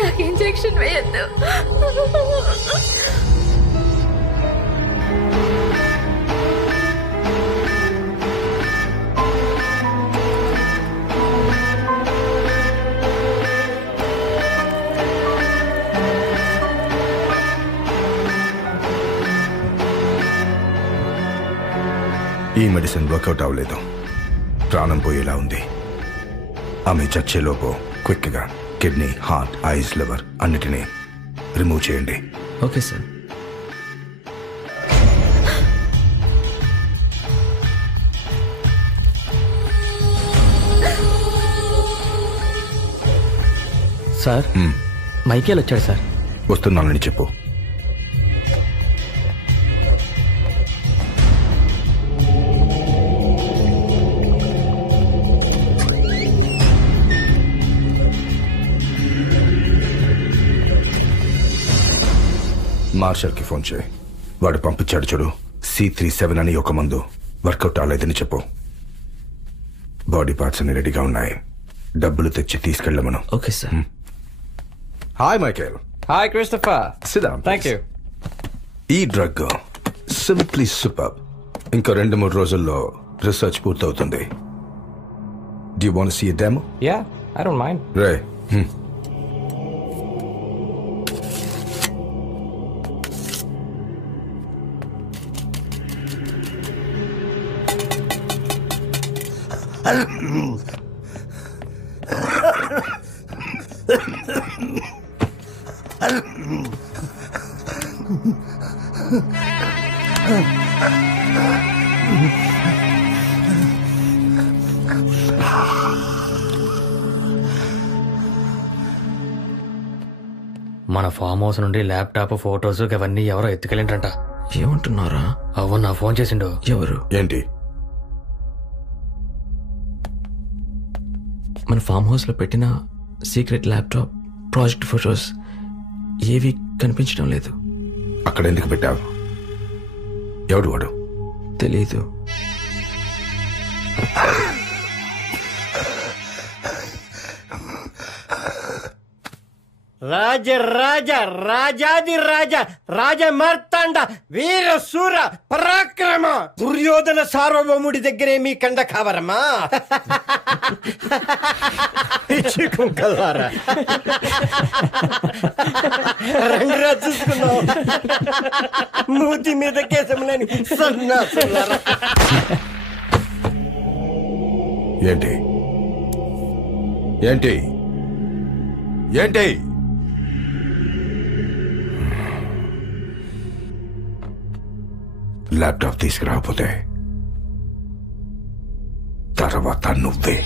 నాకు ఇంజెక్షన్ వేయద్దు. ఈ మెడిసిన్ వర్కౌట్ అవ్వలేదు. ప్రాణం పోయేలా ఉంది. ఆమె చచ్చేలోపు క్విక్గా కిడ్నీ, హార్ట్, ఐస్, లివర్ అన్నిటినీ రిమూవ్ చేయండి. Okay sir. సార్ మైకేల్ వచ్చాడు సార్. వస్తున్నానని చెప్పు. మార్షల్కి ఫోన్ చేయి. వాడు పంపించాడు చూడు, C37 అని ఒక మందు. వర్కౌట్ అవ్వలేదని చెప్పు. బాడీ పార్ట్స్ అన్ని రెడీగా ఉన్నాయి. డబ్బులు తెచ్చి తీసుకెళ్ళమను. Okay sir. Hi Michael. Hi Christopher. Sit down, thank you. ఈ డ్రగ్ సింప్లీ సూపర్. ఇంకో 2-3 రోజుల్లో రీసెర్చ్ పూర్తవుతుంది. Do you want to see a demo? Yeah, I don't mind. రే మన ఫామ్ హౌస్ నుండి ల్యాప్టాప్, ఫోటోస్ అవన్నీ ఎవరో ఎత్తుకెళ్ళిండ్రంట. ఏమంటున్నారా? అవును, నా ఫోన్ చేసిండు. ఎవరు? ఏంటి? మన ఫామ్ హౌస్ లో పెట్టిన సీక్రెట్ ల్యాప్టాప్, ప్రాజెక్ట్ ఫోటోస్ ఏవి కనిపించడం లేదు. అక్కడ ఎందుకు పెట్టావు? ఎవడు వాడు? తెలీదు. రాజ రాజ రాజాది రాజ రాజ మార్తాండ వీర సూర పరాక్రమ దుర్యోధన సార్వభౌముడి దగ్గరే మీ కండ కావరమా? కుంకల్లారా రండిరా చూసుకున్నావు. మూతి మీద కేసములని సన్నాసులారా. ఏంటి ఏంటి ఏంటి? ల్యాప్టాప్ తీసుకురాకపోతే తర్వాత నువ్వే.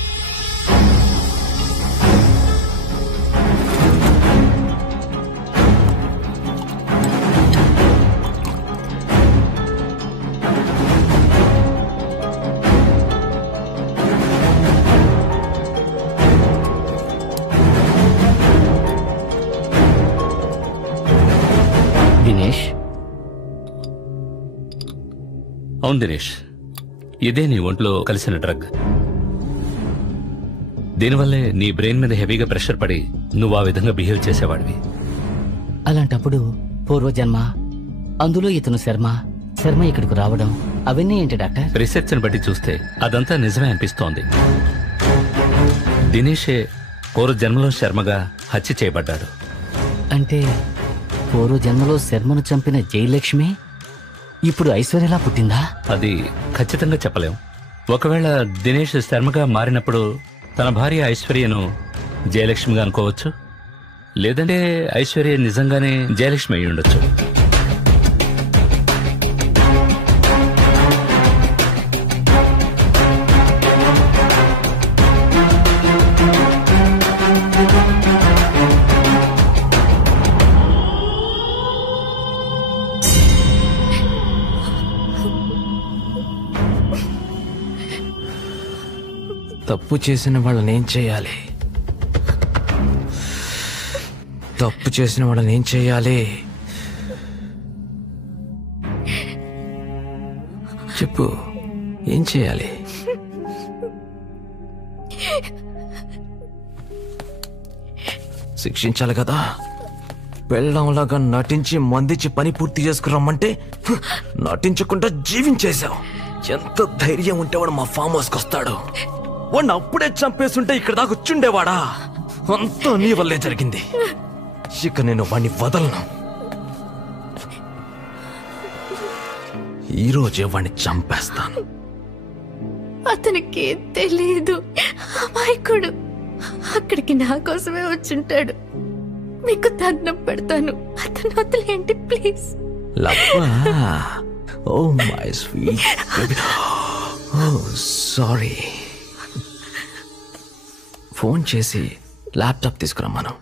దినేష్. అవును దినేష్, ఇదే నీ ఒంట్లో కలిసిన డ్రగ్. దీనివల్లే నీ బ్రెయిన్ మీద హెవీగా ప్రెషర్ పడి నువ్వు ఆ విధంగా బిహేవ్ చేసేవాడివి. అలాంటప్పుడు పూర్వజన్మ, అందులో ఇతను శర్మ ఇక్కడికి రావడం అవన్నీ ఏంటి డాక్టర్? రీసెర్చ్ ని బట్టి చూస్తే అదంతా నిజమే అనిపిస్తోంది. దినేషే పూర్వజన్మలో శర్మగా హత్య చేయబడ్డాడు. అంటే పూర్వజన్మలో శర్మను చంపిన జయలక్ష్మి ఇప్పుడు ఐశ్వర్యలా పుట్టిందా? అది ఖచ్చితంగా చెప్పలేం. ఒకవేళ దినేష్ శర్మగా మారినప్పుడు తన భార్య ఐశ్వర్యను జయలక్ష్మిగా అనుకోవచ్చు, లేదంటే ఐశ్వర్య నిజంగానే జయలక్ష్మి అయి ఉండొచ్చు. తప్పు చేసిన వాళ్ళని ఏం చేయాలి? తప్పు చేసిన వాళ్ళని ఏం చేయాలి? చెప్పు, ఏం చేయాలి? శిక్షించాలి కదా. పెళ్ళంలాగా నటించి మందించి పని పూర్తి చేసుకురమ్మంటే నటించకుండా జీవించేశావు. ఎంత ధైర్యం ఉంటే వాడు మా ఫామ్ హౌస్కి వస్తాడు? వాడిని అప్పుడే చంపేస్తుంటే ఇక్కడ దాకా వచ్చుండేవాడా? అంతా నీ వల్లే జరిగింది. ఇక నేను వాడిని వదలను. ఈరోజే వాడిని చంపేస్తాను. అతనికి తెలియదు, అమాయకుడు. అక్కడికి నా కోసమే వచ్చుంటాడు. మీకు దండం పెడతాను, అతను వదిలేండి ప్లీజ్. లవ్వా? Oh my sweet baby. Oh sorry. Phone చేసి ల్యాప్టాప్ తీసుకురమ్మను,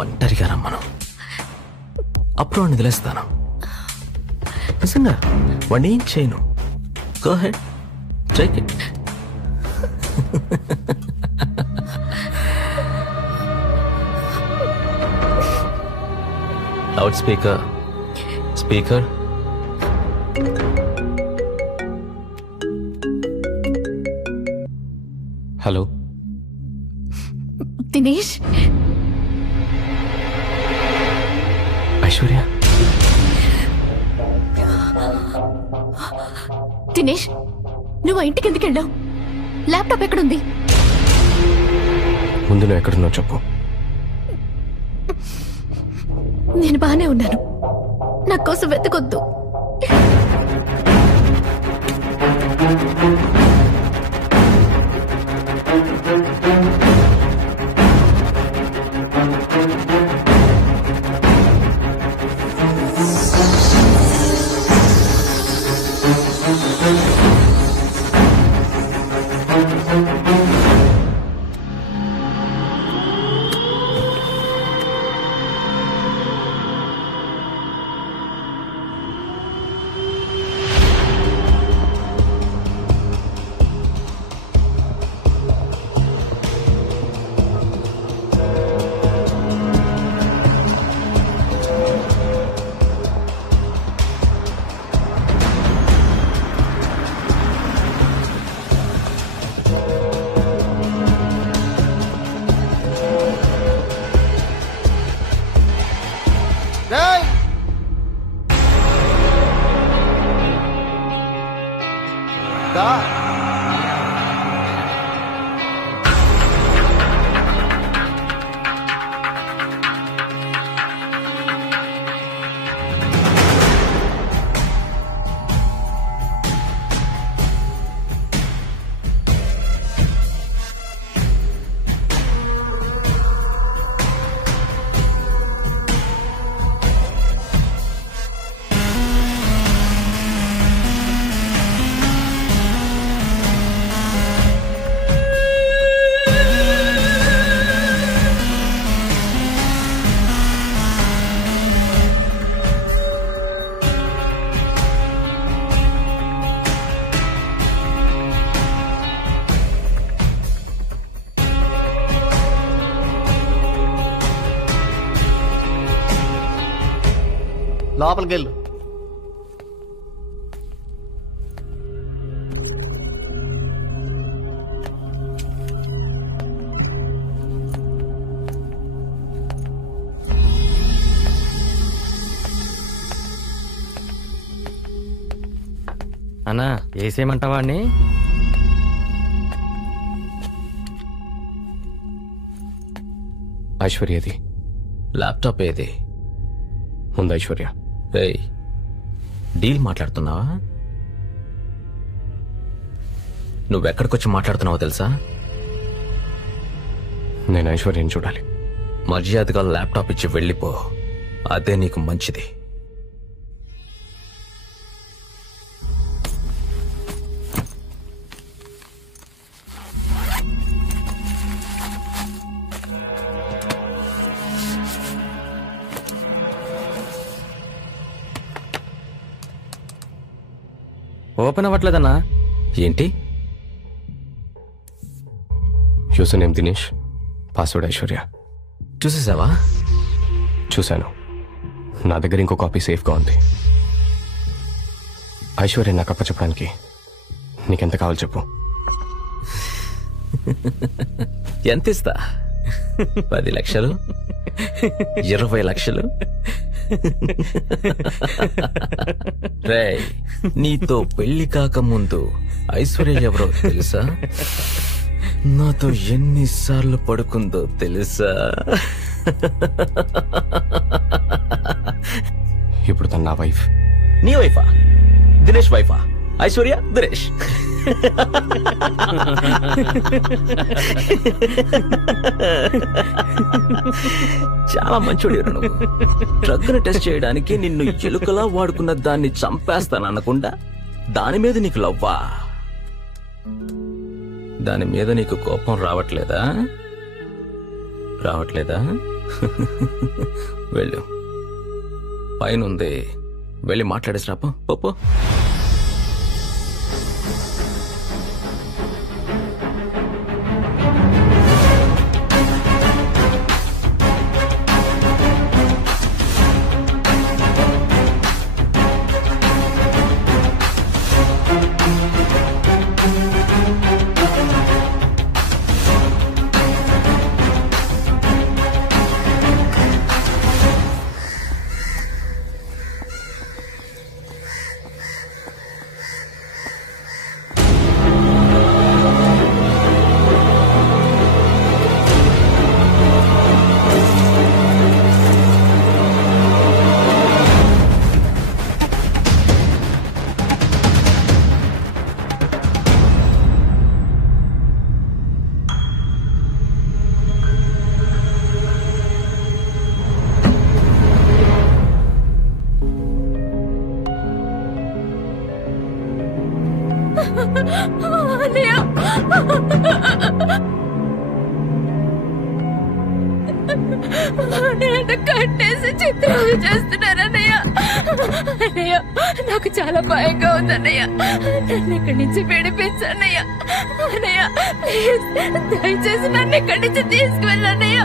ఒంటరిగా రమ్మను. అప్పుడు వాడిని వదిలేస్తాను. నిజంగా వాడిని ఏం చేయను. Go head, take it. Loud speaker. Speaker. Hello Dinesh. Aishwarya. Dinesh, నువ్వు ఆ ఇంటికి ఎందుకు వెళ్ళావు? ల్యాప్టాప్ ఎక్కడుంది? ముందు నువ్వు ఎక్కడున్నావు చెప్పు. నేను బానే ఉన్నాను, నా కోసం వెతకొద్దు. లోపలికి వెళ్ళు. అన్నా వేసేయమంటావా అండి? ఐశ్వర్యది ల్యాప్టాప్ ఏది? ఉంది ఐశ్వర్య. ఏయ్, డీల్ మాట్లాడుతున్నావా? నువ్వెక్కడికొచ్చి మాట్లాడుతున్నావో తెలుసా? నేను ఐశ్వర్యని చూడాలి. మర్యాదగా ల్యాప్టాప్ ఇచ్చి వెళ్ళిపో, అదే నీకు మంచిది. ఓపెన్ అవ్వట్లేదన్నా. ఏంటి? User name Dinesh, password Aishwarya. చూసేసావా? చూశాను. నా దగ్గర ఇంకో కాపీ సేఫ్గా ఉంది. ఐశ్వర్య నాకు అప్పచెప్పడానికి నీకెంత కావాలి చెప్పు. ఎంత ఇస్తా? 10 లక్షలు, 20 లక్షలు? రేయ్, నీతో పెళ్లి కాకముందు ఐశ్వర్య ఎవరో తెలుసా? నాతో ఎన్నిసార్లు పడుకుందో తెలుసా? ఇప్పుడు తను నా వైఫ్. నీ వైఫా? దినేష్ వైఫా? ఐశ్వర్య దినేష్. చాలా మంచోడు నువ్వు. డ్రగ్ ని టెస్ట్ చేయడానికి నిన్ను ఎలుకలా వాడుకున్న దాన్ని చంపేస్తాననకుండా దాని మీద నీకు లవ్వా? దాని మీద నీకు కోపం రావట్లేదా? వెళ్ళు, పైనుంది, వెళ్ళి మాట్లాడేసినా పో. కట్టేసి చిత్రాలు చేస్తున్నారన్నయ్య. అన్నయ్య, నాకు చాలా భయంగా ఉందన్నయ్య. నన్ను ఇక్కడి నుంచి విడిపించన్నయ్య. అన్నయ్య, ప్లీజ్, దయచేసి నన్ను ఇక్కడి నుంచి తీసుకువెళ్ళన్నయ్య.